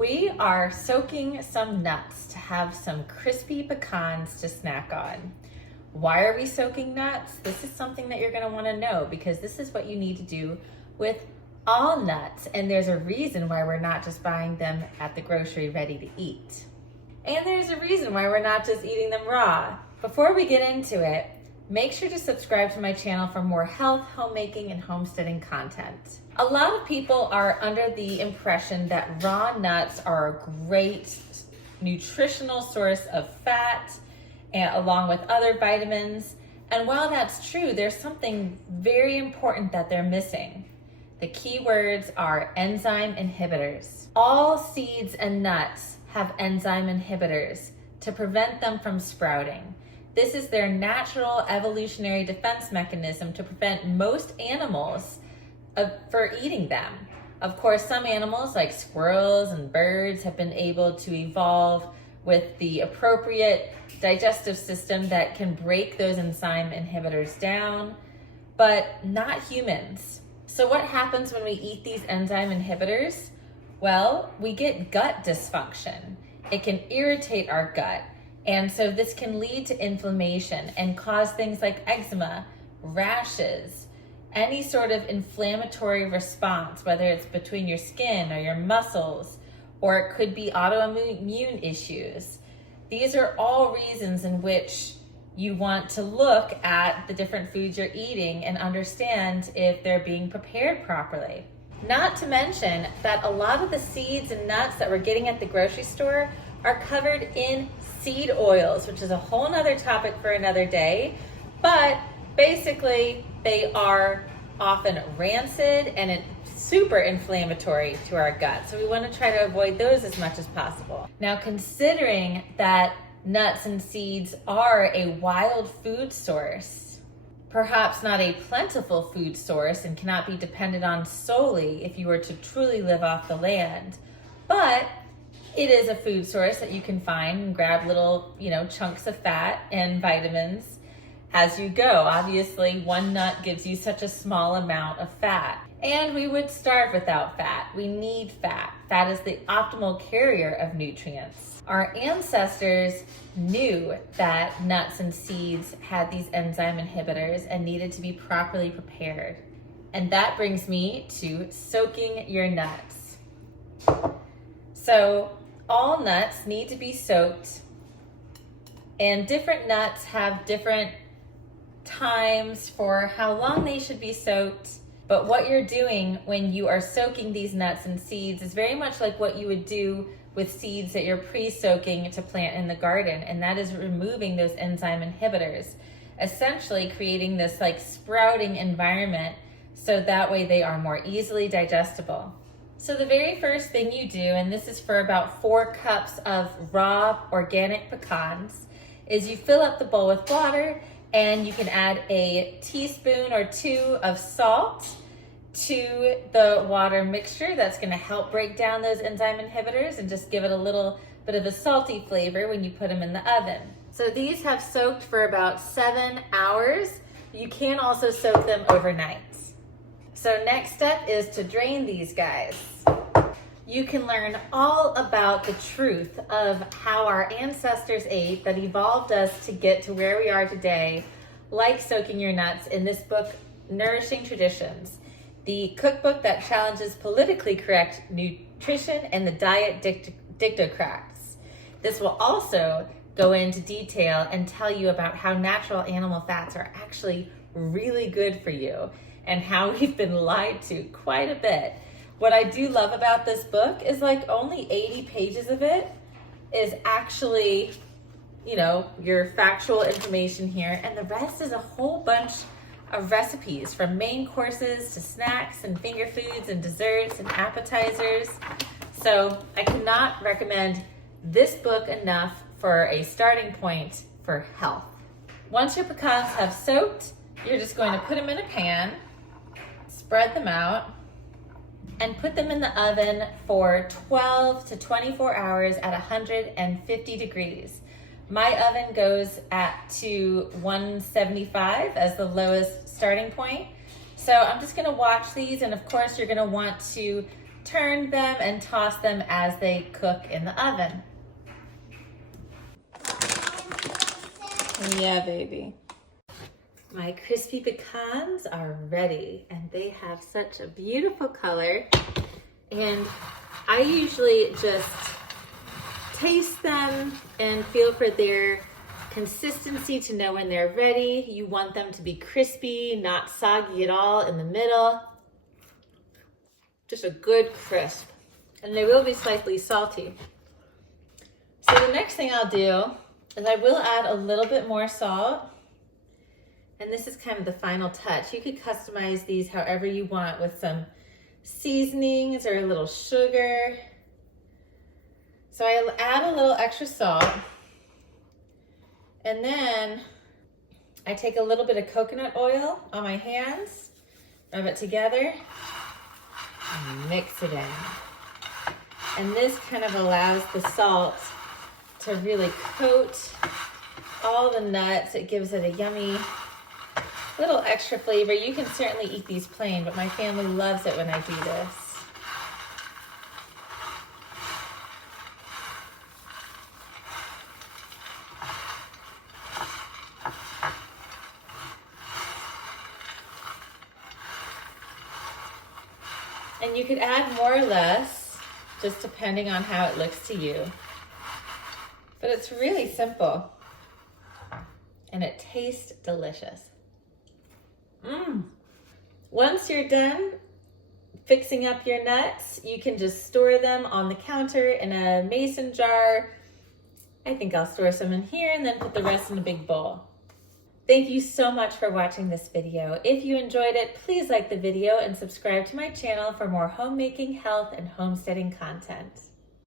We are soaking some nuts to have some crispy pecans to snack on. Why are we soaking nuts? This is something that you're going to want to know because this is what you need to do with all nuts. And there's a reason why we're not just buying them at the grocery ready to eat. And there's a reason why we're not just eating them raw. Before we get into it, make sure to subscribe to my channel for more health, homemaking, and homesteading content. A lot of people are under the impression that raw nuts are a great nutritional source of fat and along with other vitamins. And while that's true, there's something very important that they're missing. The key words are enzyme inhibitors. All seeds and nuts have enzyme inhibitors to prevent them from sprouting. This is their natural evolutionary defense mechanism to prevent most animals for eating them. Of course, some animals like squirrels and birds have been able to evolve with the appropriate digestive system that can break those enzyme inhibitors down, but not humans. So what happens when we eat these enzyme inhibitors? Well, we get gut dysfunction. It can irritate our gut. And so this can lead to inflammation and cause things like eczema, rashes, any sort of inflammatory response, whether it's between your skin or your muscles, or it could be autoimmune issues. These are all reasons in which you want to look at the different foods you're eating and understand if they're being prepared properly. Not to mention that a lot of the seeds and nuts that we're getting at the grocery store are covered in seed oils, which is a whole nother topic for another day. But basically, they are often rancid and it's super inflammatory to our gut. So we want to try to avoid those as much as possible. Now, considering that nuts and seeds are a wild food source, perhaps not a plentiful food source and cannot be depended on solely if you were to truly live off the land, but it is a food source that you can find and grab little, chunks of fat and vitamins as you go. Obviously, one nut gives you such a small amount of fat. And we would starve without fat. We need fat. Fat is the optimal carrier of nutrients. Our ancestors knew that nuts and seeds had these enzyme inhibitors and needed to be properly prepared. And that brings me to soaking your nuts. So all nuts need to be soaked, and different nuts have different times for how long they should be soaked. But what you're doing when you are soaking these nuts and seeds is very much like what you would do with seeds that you're pre-soaking to plant in the garden, and that is removing those enzyme inhibitors, essentially creating this like sprouting environment so that way they are more easily digestible. So the very first thing you do, and this is for about 4 cups of raw organic pecans, is you fill up the bowl with water, and you can add a teaspoon or 2 of salt to the water mixture. That's going to help break down those enzyme inhibitors and just give it a little bit of a salty flavor when you put them in the oven. So these have soaked for about 7 hours. You can also soak them overnight. So next step is to drain these guys. You can learn all about the truth of how our ancestors ate that evolved us to get to where we are today, like soaking your nuts, in this book, Nourishing Traditions, the cookbook that challenges politically correct nutrition and the diet dictocrats. This will also go into detail and tell you about how natural animal fats are actually really good for you and how we've been lied to quite a bit. What I do love about this book is like only 80 pages of it is actually, your factual information here. And the rest is a whole bunch of recipes from main courses to snacks and finger foods and desserts and appetizers. So I cannot recommend this book enough for a starting point for health. Once your pecans have soaked, you're just going to put them in a pan, spread them out, and put them in the oven for 12 to 24 hours at 150 degrees. My oven goes to 175 as the lowest starting point. So I'm just gonna watch these, and of course you're gonna want to turn them and toss them as they cook in the oven. Yeah, baby. My crispy pecans are ready and they have such a beautiful color. And I usually just taste them and feel for their consistency to know when they're ready. You want them to be crispy, not soggy at all in the middle. Just a good crisp. And they will be slightly salty. So the next thing I'll do is I will add a little bit more salt. And this is kind of the final touch. You could customize these however you want with some seasonings or a little sugar. So I'll add a little extra salt. And then I take a little bit of coconut oil on my hands, rub it together, and mix it in. And this kind of allows the salt to really coat all the nuts. It gives it a yummy little extra flavor. You can certainly eat these plain, but my family loves it when I do this. And you could add more or less, just depending on how it looks to you. But it's really simple. And it tastes delicious. Once you're done fixing up your nuts, you can just store them on the counter in a mason jar. I think I'll store some in here and then put the rest in a big bowl. Thank you so much for watching this video. If you enjoyed it, please like the video and subscribe to my channel for more homemaking, health, and homesteading content.